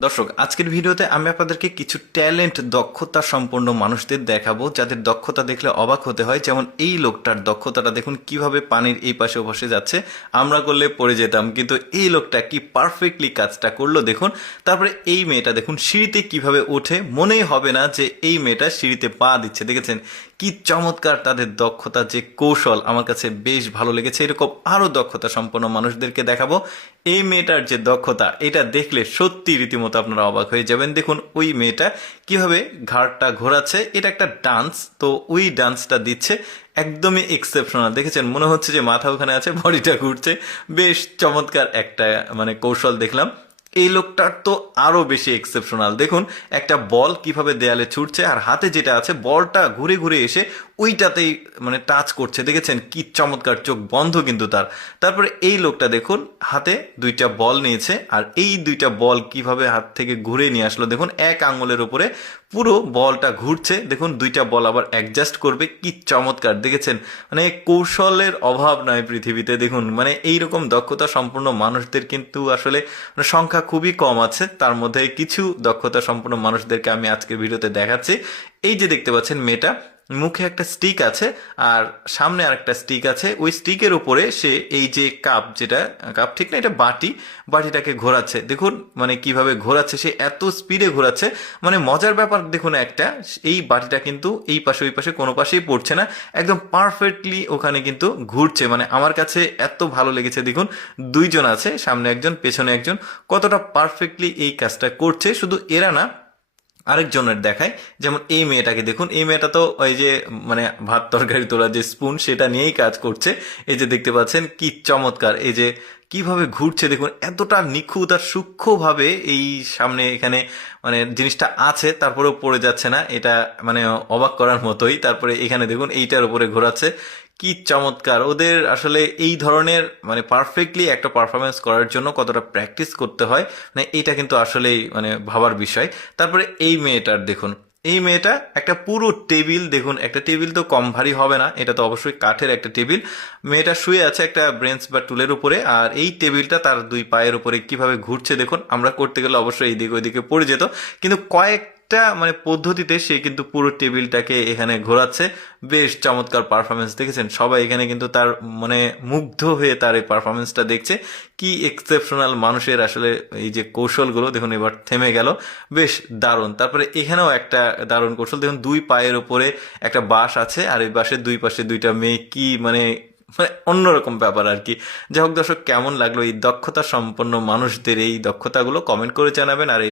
দর্শক, আজকের ভিডিওতে আমি আপনাদেরকে কিছু ট্যালেন্ট দক্ষতা সম্পন্ন মানুষদের দেখাবো যাদের দক্ষতা দেখলে অবাক হতে হয়। যেমন এই লোকটার দক্ষতাটা দেখুন, কিভাবে পানির এই পাশে ও পাশে যাচ্ছে। আমরা করলে পড়ে যেতাম, কিন্তু এই লোকটা কি পারফেক্টলি কাজটা করলো দেখুন। তারপরে এই মেয়েটা দেখুন সিঁড়িতে কিভাবে ওঠে, মনেই হবে না যে এই মেয়েটা সিঁড়িতে পা দিচ্ছে। দেখেছেন কি চমৎকার তাদের দক্ষতা, যে কৌশল আমার কাছে বেশ ভালো লেগেছে। এরকম আরো দক্ষতা সম্পন্ন মানুষদেরকে দেখাবো। এই মেয়েটার যে দক্ষতা, এটা দেখলে সত্যি রীতিমতো আপনারা অবাক হয়ে যাবেন। দেখুন ওই মেয়েটা কিভাবে ঘাড়টা ঘোরাচ্ছে, এটা একটা ডান্স, তো ওই ডান্সটা দিচ্ছে একদমই এক্সেপশনাল। দেখেছেন, মনে হচ্ছে যে মাথা ওখানে আছে, বডিটা ঘুরছে। বেশ চমৎকার একটা কৌশল দেখলাম। এই লোকটার তো আরো বেশি এক্সেপশনাল। দেখুন একটা বল কিভাবে দেয়ালে ছুটছে, আর হাতে যেটা আছে বলটা ঘুরে ঘুরে এসে ওইটাতেই টাচ করছে। দেখেছেন কি চমৎকার, চোখ বন্ধ কিন্তু তার। তারপরে এই লোকটা দেখুন হাতে দুইটা বল নিয়েছে, আর এই দুইটা বল কিভাবে হাত থেকে ঘুরে নিয়ে আসলো। দেখুন এক আঙ্গুলের উপরে পুরো বলটা ঘুরছে। দেখুন দুইটা বল আবার অ্যাডজাস্ট করবে, কি চমৎকার। দেখেছেন কৌশলের অভাব নয় পৃথিবীতে। দেখুন এইরকম দক্ষতা সম্পন্ন মানুষদের কিন্তু আসলে সংখ্যা খুবই কম আছে। তার মধ্যে কিছু দক্ষতা সম্পন্ন মানুষদেরকে আমি আজকের ভিডিওতে দেখাচ্ছি। এই যে দেখতে পাচ্ছেন মেয়েটা মুখে একটা স্টিক আছে, আর সামনে আরেকটা স্টিক আছে। ওই স্টিকের উপরে সে এই যে কাপ, যেটা কাপ ঠিক না, এটা বাটিটাকে ঘোরাচ্ছে। দেখুন কিভাবে ঘোরাচ্ছে, সে এত স্পিডে ঘোরাচ্ছে। মজার ব্যাপার দেখুন একটা, এই বাটিটা কিন্তু এই পাশে ওই পাশে কোনো পাশেই পড়ছে না, একদম পারফেক্টলি ওখানে কিন্তু ঘুরছে। আমার কাছে এত ভালো লেগেছে। দেখুন দুইজন আছে, সামনে একজন পেছনে একজন, কতটা পারফেক্টলি এই কাজটা করছে। শুধু এরা না, আরেকজনের দেখায়। যেমন এই মেয়েটাকে দেখুন, এই মেয়েটা তো ওই যে ভাত তরকারি তোলার যে স্পুন, সেটা নিয়েই কাজ করছে। এই যে দেখতে পাচ্ছেন কি চমৎকার, এই যে কিভাবে ঘুরছে দেখুন, এতটা নিখুঁত আর সূক্ষ্মভাবে এই সামনে এখানে জিনিসটা আছে, তারপরেও পড়ে যাচ্ছে না। এটা অবাক করার মতোই। তারপরে এখানে দেখুন এইটার উপরে ঘোরাচ্ছে, কি চমৎকার। ওদের আসলে এই ধরনের পারফেক্টলি একটা পারফরমেন্স করার জন্য কতটা প্র্যাকটিস করতে হয়, এটা কিন্তু আসলেই ভাবার বিষয়। তারপরে এই মেয়েটার দেখুন, এই মেয়েটা একটা পুরো টেবিল, দেখুন একটা টেবিল তো কম ভারী হবে না, এটা তো অবশ্যই কাঠের একটা টেবিল। মেয়েটা শুয়ে আছে একটা ব্রেঞ্চ বা টুলের উপরে, আর এই টেবিলটা তার দুই পায়ের উপরে কিভাবে ঘুরছে দেখুন। আমরা করতে গেলে অবশ্যই এইদিকে ওইদিকে পড়ে যেত, কিন্তু কয়েকটা পদ্ধতিতে সে কিন্তু পুরো টেবিলটাকে এখানে ঘোরাচ্ছে। বেশ চমৎকার পারফরমেন্স। দেখেছেন সবাই এখানে কিন্তু তার মুগ্ধ হয়ে তার এই পারফরমেন্সটা দেখছে। কি এক্সেপশনাল মানুষের আসলে এই যে কৌশলগুলো দেখুন। এবার থেমে গেল, বেশ দারুণ। তারপরে এখানেও একটা দারুণ কৌশল দেখুন, দুই পায়ের উপরে একটা বাঁশ আছে, আর এই বাঁশের দুই পাশে দুইটা মেয়ে, কি অন্যরকম ব্যাপার আর কি। যাই হোক দর্শক, কেমন লাগলো এই দক্ষতা সম্পন্ন মানুষদের এই দক্ষতাগুলো, কমেন্ট করে জানাবেন। আর